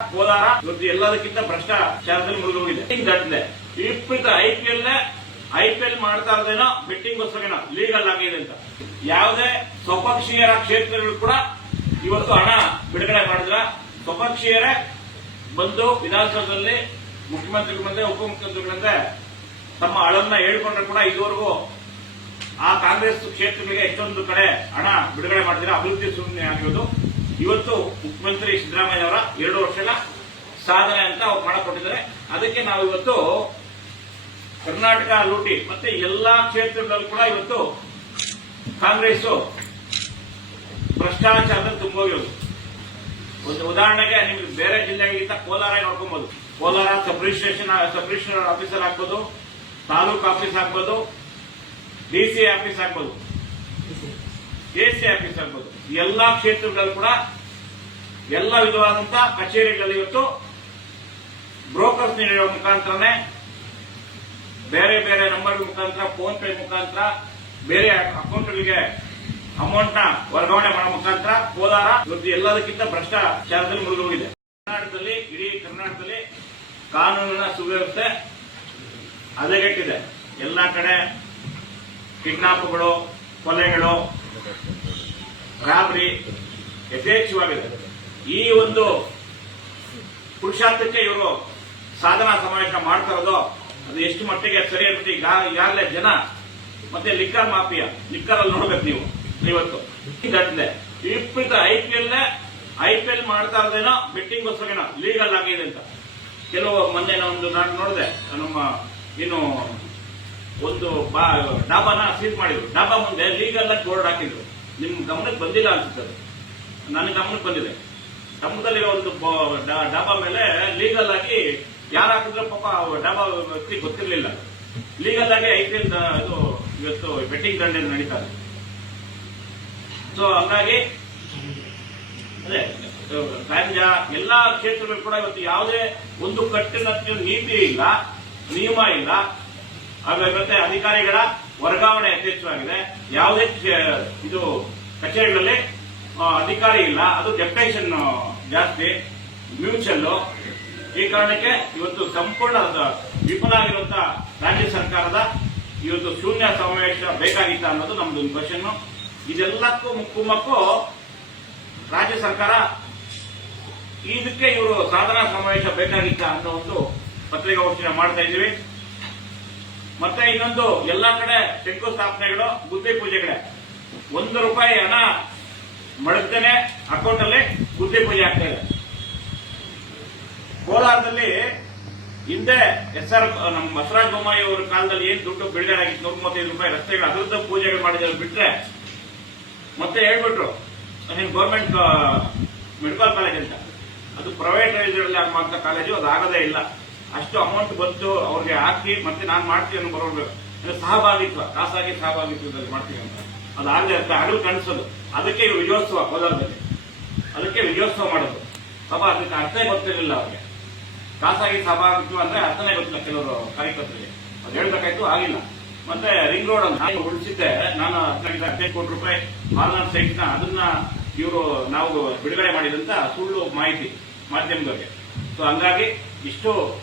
ಕೋಲಾರ ಇವತ್ತು ಎಲ್ಲದಕ್ಕಿಂತ ಭ್ರಷ್ಟಾಚಾರದಲ್ಲಿ ಮುಗಿದೋಗಿದೆ ಘಟನೆ ವಿಪರೀತ I P L I P L ಮಾಡ್ತಾ ಇರೋದೇನೋ ಬೆಟ್ಟಿಂಗ್ ಗೋಸ್ಕರನೋ ಲೀಗಲ್ ಆಗಿದೆ ಅಂತ. ಯಾವುದೇ ಸ್ವಪಕ್ಷೀಯರ ಕ್ಷೇತ್ರಗಳು ಕೂಡ ಇವತ್ತು ಹಣ ಬಿಡುಗಡೆ ಮಾಡಿದ್ರ ಸ್ವಪಕ್ಷೀಯರೇ ಬಂದು ವಿಧಾನಸೌಧದಲ್ಲಿ ಮುಖ್ಯಮಂತ್ರಿಗಳ ಮುಂದೆ ಉಪಮುಖ್ಯಮಂತ್ರಿಗಳಂತೆ ತಮ್ಮ ಅಳನ್ನ ಹೇಳ್ಕೊಂಡ್ರೆ ಕೂಡ ಇದುವರೆಗೂ ಆ ಕಾಂಗ್ರೆಸ್ ಕ್ಷೇತ್ರಗಳಿಗೆ ಎಷ್ಟೊಂದು ಕಡೆ ಹಣ ಬಿಡುಗಡೆ ಮಾಡಿದ್ರೆ ಅಭಿವೃದ್ಧಿ ಸೂಚನೆ ಆಗಿರೋದು. ಇವತ್ತು ಮುಖ್ಯಮಂತ್ರಿ ಸಿದ್ದರಾಮಯ್ಯ ಅವರ ಎರಡು ವರ್ಷದ ಸಾಧನೆ ಅಂತ ಅವ್ರು ಮಾಡಿಕೊಟ್ಟಿದ್ದಾರೆ. ಅದಕ್ಕೆ ನಾವು ಇವತ್ತು ಕರ್ನಾಟಕ ಲೂಟಿ ಮತ್ತೆ ಎಲ್ಲಾ ಕ್ಷೇತ್ರಗಳಲ್ಲೂ ಕೂಡ ಇವತ್ತು ಕಾಂಗ್ರೆಸ್ ಭ್ರಷ್ಟಾಚಾರದಲ್ಲಿ ತುಂಬೋಗಿರೋದು ಒಂದು ಉದಾಹರಣೆಗೆ ನಿಮ್ಗೆ ಬೇರೆ ಜಿಲ್ಲೆಗಿಂತ ಕೋಲಾರ ನೋಡ್ಕೊಬಹುದು Kolar sub registration sub registration officer ಆಗ್ಬೋದು, ತಾಲೂಕು ಆಫೀಸ್ ಆಗ್ಬೋದು ಡಿಸಿ ಆಫೀಸ್ ಆಗ್ಬೋದು. ಎಸಿ ಆಫೀಸ್ ಆಗ್ಬೋದು ಎಲ್ಲಾ ಕ್ಷೇತ್ರಗಳಲ್ಲೂ ಕೂಡ ಎಲ್ಲ ವಿಧವಾದಂತಹ ಕಚೇರಿಗಳಲ್ಲಿ ಇವತ್ತು ಬ್ರೋಕರ್ಸ್ ನೀಡುವ ಮುಖಾಂತರನೇ ಬೇರೆ ಬೇರೆ ನಂಬರ್ ಮುಖಾಂತರ ಫೋನ್ ಪೇ ಮುಖಾಂತರ, ಬೇರೆ ಅಕೌಂಟ್ಗಳಿಗೆ ಅಮೌಂಟ್ನ ವರ್ಗಾವಣೆ ಮಾಡೋ ಮುಖಾಂತರ ಕೋಲಾರ ಇವತ್ತು ಎಲ್ಲದಕ್ಕಿಂತ ಭ್ರಷ್ಟಾಚಾರದಲ್ಲಿ ಮುಗಿದೋಗಿದೆ ಕರ್ನಾಟಕದಲ್ಲಿ, ಇಡೀ ಕರ್ನಾಟಕದಲ್ಲಿ ಕಾನೂನಿನ ಸುವ್ಯವಸ್ಥೆ ಹದಗೆಟ್ಟಿದೆ. ಎಲ್ಲ ಕಡೆ ಕಿಡ್ನಾಪ್ಗಳು, ಕೊಲೆಗಳು ರಾಬರಿ ಯಥೇಚ್ಛವಾಗಿದೆ. ಈ ಒಂದು ಪುರುಷಾರ್ಥಕ್ಕೆ ಇವರು ಸಾಧನಾ ಸಮಾವೇಶ ಮಾಡ್ತಾ ಇರೋದು, ಅದು ಎಷ್ಟು ಮಟ್ಟಿಗೆ ಸರಿ ಇರ್ತೀವಿ ಈಗಾಗಲೇ ಜನ ಮತ್ತೆ ಲಿಕ್ಕರ್ ಮಾಫಿಯಾ ಲಿಕ್ಕರ್ ಅಲ್ಲಿ ನೋಡ್ಬೇಕು ನೀವು ಇವತ್ತು ಘಟನೆ, ವಿಪರೀತ I P L I P L ಮಾಡ್ತಾ ಇರೋದೇನೋ ಬೆಟ್ಟಿಂಗ್ ಗೋಸ್ಕರನೋ ಲೀಗಲ್ ಆಗಿದೆ ಅಂತ. ಕೆಲವು ಮೊನ್ನೆ ಒಂದು ನಾನು ನೋಡಿದೆ, ನಮ್ಮ ಇನ್ನು ಒಂದು ಡಾಬಾನ ಸೀಲ್ ಮಾಡಿದ್ರು. ಡಾಬಾ ಮುಂದೆ ಲೀಗಲ್ ಆಗಿ ಬೋರ್ಡ್ ಹಾಕಿದ್ರು. ನಿಮ್ ಗಮನಕ್ಕೆ ಬಂದಿಲ್ಲ ಅನ್ಸುತ್ತದೆ ನನ್ನ ಗಮನಕ್ಕೆ ಬಂದಿದೆ. ನಮ್ಮದಲ್ಲಿರೋ ಒಂದು ಡಾಬಾ ಮೇಲೆ ಲೀಗಲ್ ಆಗಿ ಯಾರು ಹಾಕಿದ್ರು ಪಾಪ ಡಾಬಾ ವ್ಯಕ್ತಿ ಗೊತ್ತಿರಲಿಲ್ಲ. ಲೀಗಲ್ ಆಗಿ ಐ ಪಿ ಎಲ್ ಇದು ಇವತ್ತು ಬೆಟ್ಟಿಂಗ್ ದಂಡೆ ನಡೀತಾ ಇದೆ. ಸೊ ಹಂಗಾಗಿ, ಅದೇ, ಗಾಂಜಾ, ಎಲ್ಲಾ ಕ್ಷೇತ್ರಗಳು ಕೂಡ ಇವತ್ತು ಯಾವುದೇ ಒಂದು ಕಟ್ಟಿನ ನೀತಿ ಇಲ್ಲ, ನಿಯಮ ಇಲ್ಲ. ಮತ್ತೆ ಅಧಿಕಾರಿಗಳ ವರ್ಗಾವಣೆ ಯಥೇಚ್ಛವಾಗಿದೆ. ಯಾವುದೇ ಇದು ಕಚೇರಿಗಳಲ್ಲಿ ಅಧಿಕಾರಿ ಇಲ್ಲ. ಅದು ಡೆಪ್ಟೇಷನ್ ಜಾಸ್ತಿ ಮ್ಯೂಚುವಲ್ ಈ ಕಾರಣಕ್ಕೆ ಇವತ್ತು ಸಂಪೂರ್ಣ ವಿಫಲ ಆಗಿರುವಂತಹ ರಾಜ್ಯ ಸರ್ಕಾರದ ಇವತ್ತು ಶೂನ್ಯ ಸಮಾವೇಶ ಬೇಕಾಗಿತ್ತ ಅನ್ನೋದು ನಮ್ದು ಒಂದು ಕ್ವಶನ್ ಇದೆಲ್ಲಕ್ಕೂ ಮುಕ್ಕುಮಕ್ಕೂ ರಾಜ್ಯ ಸರ್ಕಾರ ಇದಕ್ಕೆ ಇವರು ಸಾಧನಾ ಸಮಾವೇಶ ಬೇಕಾಗಿತ್ತ ಅನ್ನೋ ಒಂದು ಪತ್ರಿಕಾಗೋಷ್ಠಿನ ಮಾಡ್ತಾ ಇದ್ದೀವಿ. ಮತ್ತೆ ಇನ್ನೊಂದು ಎಲ್ಲಾ ಕಡೆ ಶಂಕುಸ್ಥಾಪನೆಗಳು ಬುದ್ಧಿ ಪೂಜೆಗಳೇ ಒಂದು ರೂಪಾಯಿ ಹಣ ಮಡಗ್ದೇನೆ ಅಕೌಂಟ್ ಅಲ್ಲಿ ಬುದ್ಧಿ ಪೂಜೆ ಆಗ್ತಾ ಇದೆ. ಕೋಲಾರದಲ್ಲಿ ಹಿಂದೆ ಎಸ್ ಆರ್ ನಮ್ಮ ಬಸವರಾಜ ಬೊಮ್ಮಾಯಿ ಅವರ ಕಾಲದಲ್ಲಿ ಏನ್ ದುಡ್ಡು ಬಿಡುಗಡೆ ಆಗಿತ್ತು ನೂರ ಮೂವತ್ತೈದು ರೂಪಾಯಿ ರಸ್ತೆಗಳು, ಅದ್ರದ್ದು ಪೂಜೆಗಳು ಮಾಡಿದ್ರು ಬಿಟ್ರೆ ಮತ್ತೆ ಹೇಳ್ಬಿಟ್ರು ನೀನು ಗೌರ್ಮೆಂಟ್ ಮೆಡಿಕಲ್ ಕಾಲೇಜ್ ಅಂತ. ಅದು ಪ್ರೈವೇಟ್ ಆಗುವಂತ ಕಾಲೇಜು ಅದು ಆಗದೇ ಇಲ್ಲ. ಅಷ್ಟು ಅಮೌಂಟ್ ಬಂತು, ಅವ್ರಿಗೆ ಹಾಕಿ, ಮತ್ತೆ ನಾನು ಮಾಡ್ತೀನಿ ಅನ್ನೋ ಅಂದ್ರೆ ಸಹಭಾಗಿತ್ವ, ಖಾಸಗಿ ಸಹಭಾಗಿತ್ವದಲ್ಲಿ ಮಾಡ್ತೀನಿ ಅಂತ. ಅದು ಆಗದೆ ಹಗಲು ಕಾಣಿಸೋದು. ಅದಕ್ಕೆ ವಿಜಯೋತ್ಸವ ಕೋಲಾರದಲ್ಲಿ. ಅದಕ್ಕೆ ವಿಜಯೋತ್ಸವ ಮಾಡೋದು. ಸಭಾ ಅದಕ್ಕೆ ಅರ್ಥ ಗೊತ್ತಿರಲಿಲ್ಲ ಅವ್ರಿಗೆ. ಖಾಸಗಿ ಸಹಭಾಗಿತ್ವ ಅಂದ್ರೆ ಅರ್ಥನೇ ಗೊತ್ತಿಲ್ಲ ಕೆಲವರು ಕಾರ್ಯಕರ್ತರಿಗೆ. ಅದು ಹೇಳ್ಬೇಕಾಯ್ತು, ಆಗಿಲ್ಲ. ಮತ್ತೆ ರಿಂಗ್ ರೋಡ್ ಅಂತ ನಾನು ಉಳಿಸಿದ್ದೆ. ನಾನು ಹದಿನೈದು ಹದಿನೈದು ಕೋಟಿ ರೂಪಾಯಿ ಆನ್ಲೈನ್ ಸೈಟ್ನ ಅದನ್ನ ಇವರು ನಾವು ಬಿಡುಗಡೆ ಮಾಡಿದಂತ ಸುಳ್ಳು ಮಾಹಿತಿ ಮಾಧ್ಯಮದವರಿಗೆ. ಸೊ ಹಂಗಾಗಿ ಇಷ್ಟು